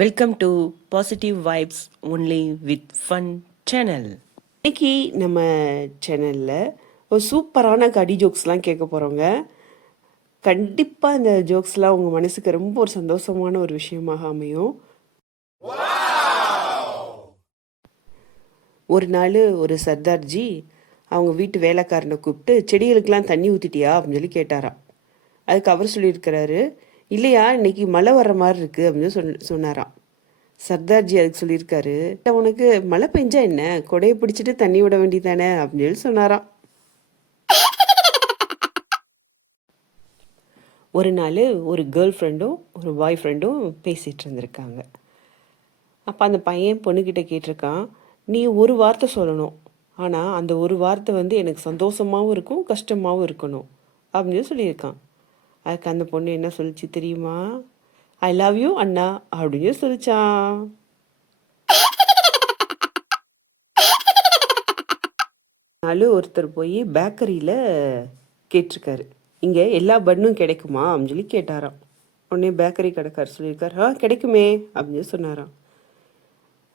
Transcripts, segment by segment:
Welcome to positive vibes only with fun channel. இன்னைக்கு நம்ம சேனலில் ஒரு சூப்பரான கடி ஜோக்ஸ்லாம் கேட்க போகிறோங்க. கண்டிப்பாக இந்த ஜோக்ஸ்லாம் உங்கள் மனசுக்கு ரொம்ப ஒரு சந்தோஷமான ஒரு விஷயமாக அமையும். ஒரு நாள் ஒரு சர்தார்ஜி அவங்க வீட்டு வேலைக்காரனை கூப்பிட்டு செடிகளுக்கெல்லாம் தண்ணி ஊற்றிட்டியா அப்படின்னு சொல்லி கேட்டாராம். அதுக்கு அவர் சொல்லியிருக்கிறாரு, இல்லையா இன்னைக்கு மழை வர்ற மாதிரி இருக்குது அப்படின்னு சொன்னாராம். சர்தார்ஜி அதுக்கு சொல்லியிருக்காரு, உனக்கு மழை பெஞ்சா என்ன, கொடையை பிடிச்சிட்டு தண்ணி விட வேண்டியதானே அப்படின்னு சொல்லி சொன்னாராம். ஒரு நாள் ஒரு கேர்ள் ஃப்ரெண்டும் ஒரு பாய் ஃப்ரெண்டும் பேசிகிட்டு இருந்திருக்காங்க. அப்போ அந்த பையன் பொண்ணுக்கிட்ட கேட்டிருக்கான், நீ ஒரு வார்த்தை சொல்லணும், ஆனால் அந்த ஒரு வார்த்தை எனக்கு சந்தோஷமாகவும் இருக்கும் கஷ்டமாகவும் இருக்கணும் அப்படின்னு சொல்லியிருக்கான். அதுக்கு அந்த பொண்ணு என்ன சொல்லிச்சு தெரியுமா? ஐ லவ் யூ அண்ணா அப்படின்னு சொல்லிச்சான். நாலு ஒருத்தர் போய் பேக்கரியில் கேட்டிருக்காரு, இங்கே எல்லா பன்னும் கிடைக்குமா அப்படின்னு சொல்லி கேட்டாராம். உடனே பேக்கரி கடைக்கார் சொல்லியிருக்காரு, கிடைக்குமே அப்படின்னு சொன்னாராம்.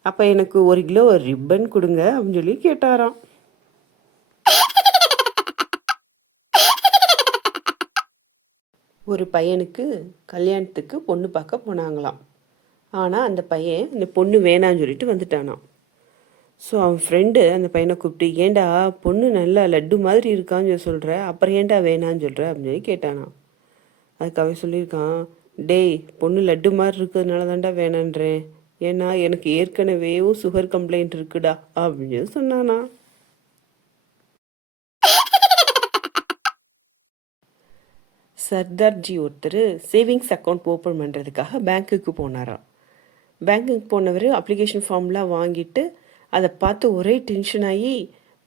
அப்போ எனக்கு 1 கிலோ ரிப்பன் கொடுங்க அப்படின்னு சொல்லி கேட்டாராம். ஒரு பையனுக்கு கல்யாணத்துக்கு பொண்ணு பார்க்க போனாங்களாம். ஆனால் அந்த பையன் இந்த பொண்ணு வேணான்னு சொல்லிட்டு வந்துட்டானான். ஸோ அவன் ஃப்ரெண்டு அந்த பையனை கூப்பிட்டு, ஏண்டா பொண்ணு நல்லா லட்டு மாதிரி இருக்கான்னு சொல்லி சொல்கிற, அப்புறம் ஏண்டா வேணான்னு சொல்கிற அப்படின்னு சொல்லி கேட்டானான். அதுக்கு அவன் சொல்லியிருக்கான், டேய் பொண்ணு லட்டு மாதிரி இருக்கிறதுனால தான்டா வேணான்றேன், ஏன்னா எனக்கு ஏற்கனவேவும் சுகர் கம்ப்ளைண்ட் இருக்குடா அப்படின்னு சொல்லி சொன்னானா. சர்தார்ஜி ஒருத்தர் சேவிங்ஸ் அக்கௌண்ட் ஓப்பன் பண்ணுறதுக்காக பேங்க்குக்கு போனாராம். பேங்க்குக்கு போனவர் அப்ளிகேஷன் ஃபார்ம்லாம் வாங்கிட்டு அதை பார்த்து ஒரே டென்ஷன் ஆகி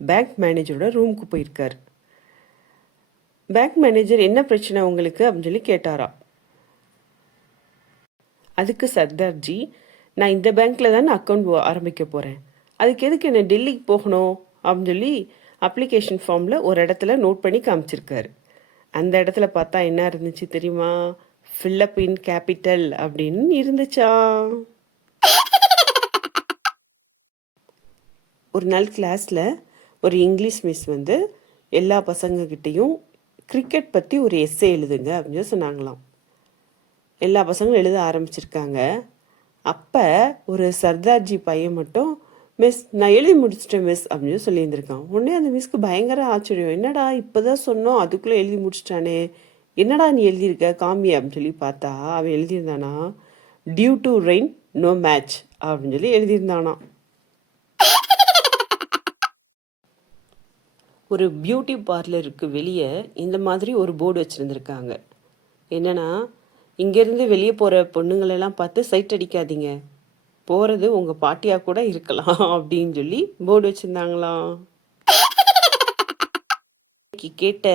பேங்க் மேனேஜரோட ரூமுக்கு போயிருக்கார். பேங்க் மேனேஜர், என்ன பிரச்சனை உங்களுக்கு அப்படின்னு சொல்லி கேட்டாராம். அதுக்கு சர்தார்ஜி, நான் இந்த பேங்க்கில் தானே அக்கௌண்ட் ஆரம்பிக்க போகிறேன், அதுக்கு எதுக்கு என்ன டெல்லிக்கு போகணும் அப்படின்னு சொல்லி அப்ளிகேஷன் ஃபார்மில் ஒரு இடத்துல நோட் பண்ணி காமிச்சிருக்காரு. அந்த இடத்துல பார்த்தா என்ன இருந்துச்சு தெரியுமா? ஃபில்லப் இன் கேபிட்டல் அப்படின்னு இருந்துச்சா. ஒரு நாள் கிளாஸில் ஒரு இங்கிலீஷ் மிஸ் எல்லா பசங்கக்கிட்டேயும் கிரிக்கெட் பற்றி ஒரு எஸ்ஸே எழுதுங்க அப்படின்னு சொன்னாங்களாம். எல்லா பசங்களும் எழுத ஆரம்பிச்சிருக்காங்க. அப்போ ஒரு சர்தார்ஜி பையன் மட்டும், மிஸ் நான் எழுதி முடிச்சிட்டேன் மிஸ் அப்படின்னு சொல்லியிருந்திருக்கான். உடனே அந்த மிஸ்க்கு பயங்கர ஆச்சரியம், என்னடா இப்போதான் சொன்னோம் அதுக்குள்ளே எழுதி முடிச்சிட்டானே, என்னடா நீ எழுதியிருக்க காமி அப்படின்னு சொல்லி பார்த்தா அவன் எழுதியிருந்தானா, due to rain no match அப்படின்னு சொல்லி எழுதியிருந்தானா. ஒரு பியூட்டி பார்லருக்கு வெளியே இந்த மாதிரி ஒரு போர்டு வச்சுருந்துருக்காங்க. என்னன்னா, இங்கேருந்து வெளியே போகிற பொண்ணுங்களெல்லாம் பார்த்து சைட் அடிக்காதீங்க, போகிறது உங்கள் பாட்டியாக கூட இருக்கலாம் அப்படின்னு சொல்லி போர்டு வச்சுருந்தாங்களாம். கேட்ட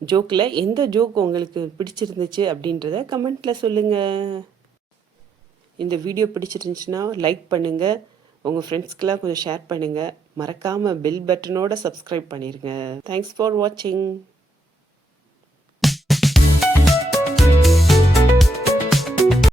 ஜோக்கில் எந்த ஜோக் உங்களுக்கு பிடிச்சிருந்துச்சு அப்படின்றத கமெண்ட்டில் சொல்லுங்கள். இந்த வீடியோ பிடிச்சிருந்துச்சுன்னா லைக் பண்ணுங்கள், உங்கள் ஃப்ரெண்ட்ஸ்க்கெலாம் கொஞ்சம் ஷேர் பண்ணுங்கள், மறக்காமல் பெல் பட்டனோட சப்ஸ்கிரைப் பண்ணிடுங்க. தேங்க்ஸ் ஃபார் வாட்சிங்.